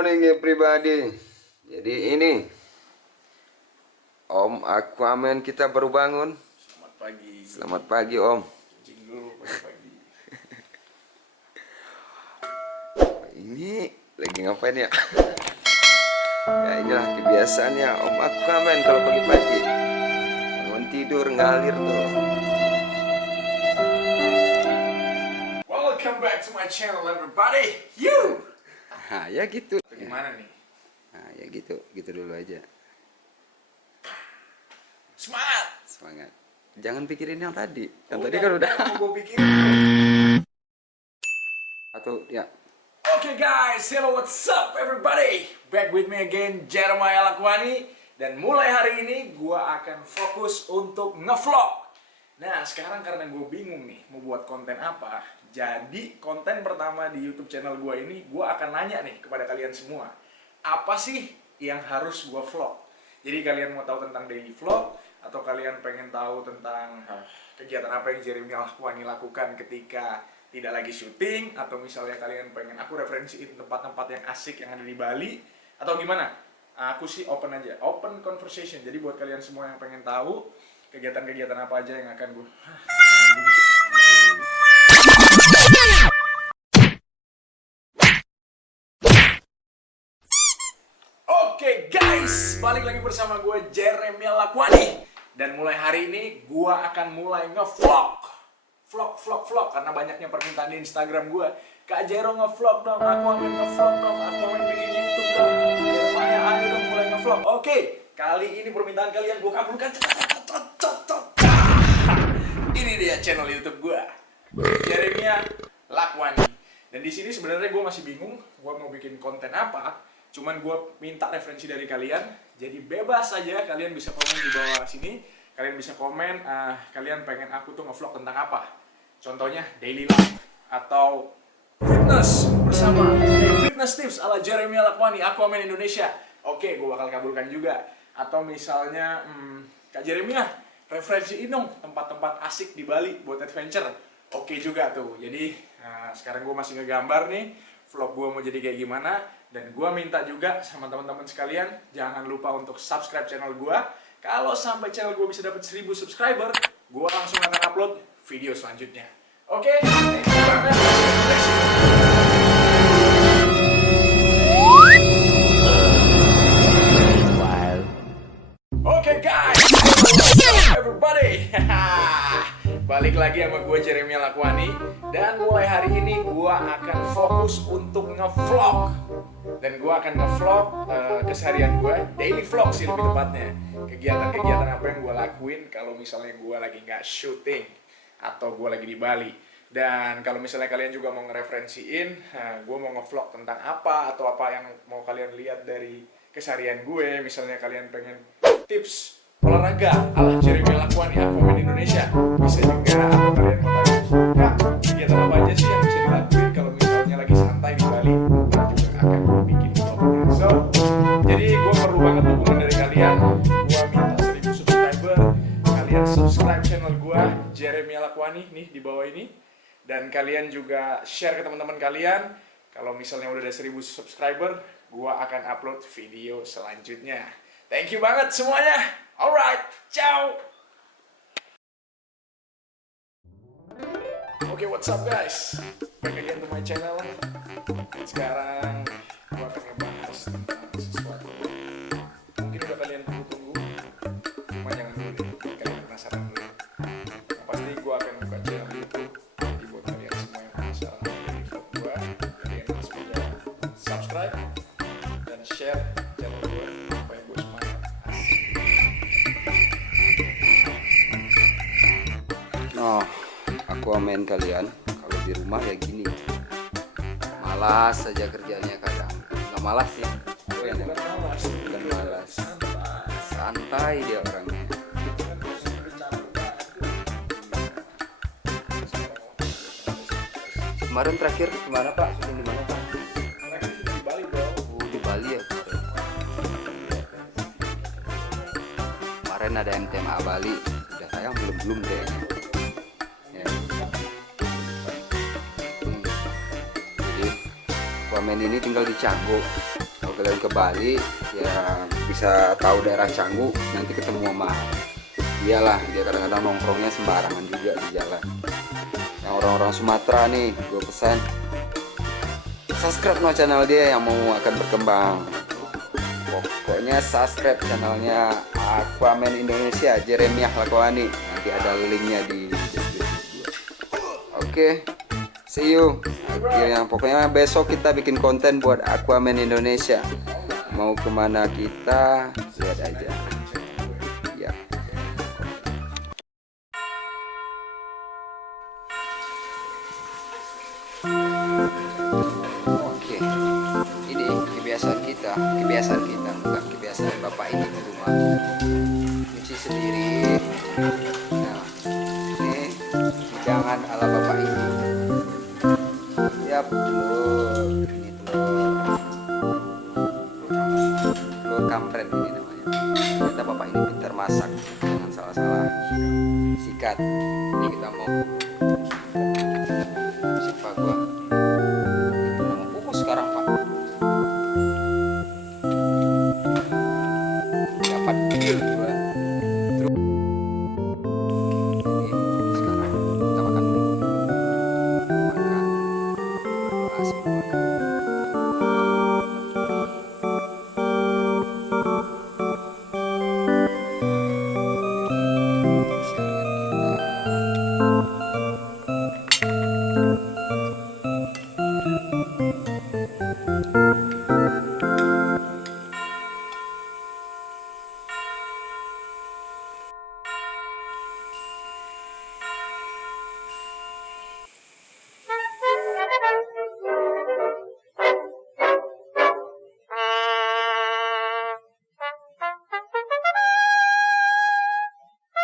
morning everybody. Jadi ini Om Aquaman kita baru bangun. Selamat pagi. Selamat pagi Om. Kencing dulu pagi-pagi. Ini lagi ngapain ya? Ya inilah kebiasaannya Om Aquaman kalau pagi-pagi. Bangun tidur ngalir tuh. Welcome back to my channel everybody. You. Nah ya gitu. Gimana nih? Nah ya gitu dulu aja. Semangat. Semangat. Jangan pikirin yang tadi. Yang tadi kan udah. Gue pikirin. Atau ya. Okay guys, hello what's up everybody. Back with me again, Jeremiah Lakwani. Dan mulai hari ini gue akan fokus untuk ngevlog. Nah sekarang karena gue bingung nih mau buat konten apa, jadi konten pertama di YouTube channel gue ini gue akan nanya nih kepada kalian semua, apa sih yang harus gue vlog? Jadi kalian mau tahu tentang daily vlog atau kalian pengen tahu tentang kegiatan apa yang Jeremiah Lakwani lakukan ketika tidak lagi syuting, atau misalnya kalian pengen aku referensiin tempat-tempat yang asik yang ada di Bali atau gimana? Aku sih open aja, open conversation. Jadi buat kalian semua yang pengen tahu kegiatan-kegiatan apa aja yang akan gue Oke guys, balik lagi bersama gue Jeremiah Lakwani. Dan mulai hari ini gue akan mulai ngevlog vlog karena banyaknya permintaan di Instagram gue, Kak Jero ngevlog dong, Aquaman ngevlog dong, Aquaman bikin YouTube dong, Jeremiah ayo dong mulai ngevlog. Oke, kali ini permintaan kalian gue kabulkan. Ini dia channel YouTube gue, Jeremiah Lakwani. Dan di sini sebenarnya gue masih bingung gue mau bikin konten apa. Cuman gue minta referensi dari kalian. Jadi bebas aja, kalian bisa komen di bawah sini. Kalian bisa komen, kalian pengen aku tuh ngevlog tentang apa. Contohnya daily life atau fitness bersama fitness tips ala Jeremiah Lakwani, Aquaman Indonesia. Oke, gue bakal kabulkan juga. Atau misalnya, Kak Jeremiah, referensiin dong tempat-tempat asik di Bali buat adventure. Oke juga tuh. Jadi sekarang gue masih ngegambar nih vlog gue mau jadi kayak gimana. Dan gue minta juga sama teman-teman sekalian, jangan lupa untuk subscribe channel gue. Kalau sampai channel gue bisa dapat 1000 subscriber, gue langsung akan upload video selanjutnya. Oke, thank you banget. Oke guys, everybody. Balik lagi sama gue Jeremiah Lakwani. Dan mulai hari ini gue akan fokus untuk ngevlog. Dan gue akan ngevlog keseharian gue, daily vlog sih lebih tepatnya. Kegiatan-kegiatan apa yang gue lakuin kalau misalnya gue lagi nggak syuting atau gue lagi di Bali. Dan kalau misalnya kalian juga mau ngereferensiin, gue mau ngevlog tentang apa atau apa yang mau kalian lihat dari keseharian gue. Misalnya kalian pengen tips olahraga ala Jeremiah Lakwani, Aquaman Indonesia, bisa juga. Atau kalian mau tahu, Kak, kegiatan apa aja sih yang bisa dilakuin kalau misalnya lagi santai di Bali, juga akan bikin vlognya. So, jadi gue perlu banget dukungan dari kalian. Gue minta 1000 subscriber. Kalian subscribe channel gue Jeremiah Lakwani nih di bawah ini. Dan kalian juga share ke teman-teman kalian. Kalau misalnya udah ada 1000 subscriber, gue akan upload video selanjutnya. Thank you banget semuanya. Alright, ciao. Oke, what's up guys? Back again to my channel. Sekarang gue akan ngebahas tentang sesuatu mungkin udah kalian tunggu-tunggu. Cuma jangan dulu deh, kalian penasaran dulu. Yang pasti gue akan buka channel YouTube. Jadi buat kalian semua yang penasaran dari vlog gue, kalian langsung aja subscribe dan share channel gue supaya gue semangat. Oh, Aquaman kalian kalau di rumah ya gini. Malas saja kerjanya kadang. Nggak malas sih. Bukan malas. Santai dia orangnya. Kemarin terakhir gimana Pak? Syuting di mana Pak? Di Bali bro. Oh, di Bali ya kemarin. Kemarin ada MTMA Bali. Udah sayang belum kayaknya. Ya. Jadi Aquaman ini tinggal di Canggu. kalian ke Bali ya bisa tahu daerah Canggu, nanti ketemu sama iyalah, dia kadang-kadang nongkrongnya sembarangan juga di jalan. Yang orang-orang Sumatera nih, gue pesan subscribe no channel dia yang mau akan berkembang. Pokoknya subscribe channelnya Aquaman Indonesia Jeremiah Lakwani, nanti ada linknya di deskripsi. Oke, see you. Akhirnya pokoknya besok kita bikin konten buat Aquaman Indonesia. Mau kemana kita lihat aja ya. Oke, ini kebiasaan kita bukan kebiasaan bapak ini di rumah, nyuci sendiri. Nah, ini hidangan ala bapak ini. Siap, telur, ini telur kampret ini namanya. Ternyata bapak ini pintar masak, jangan salah-salah sikat. Ini kita mau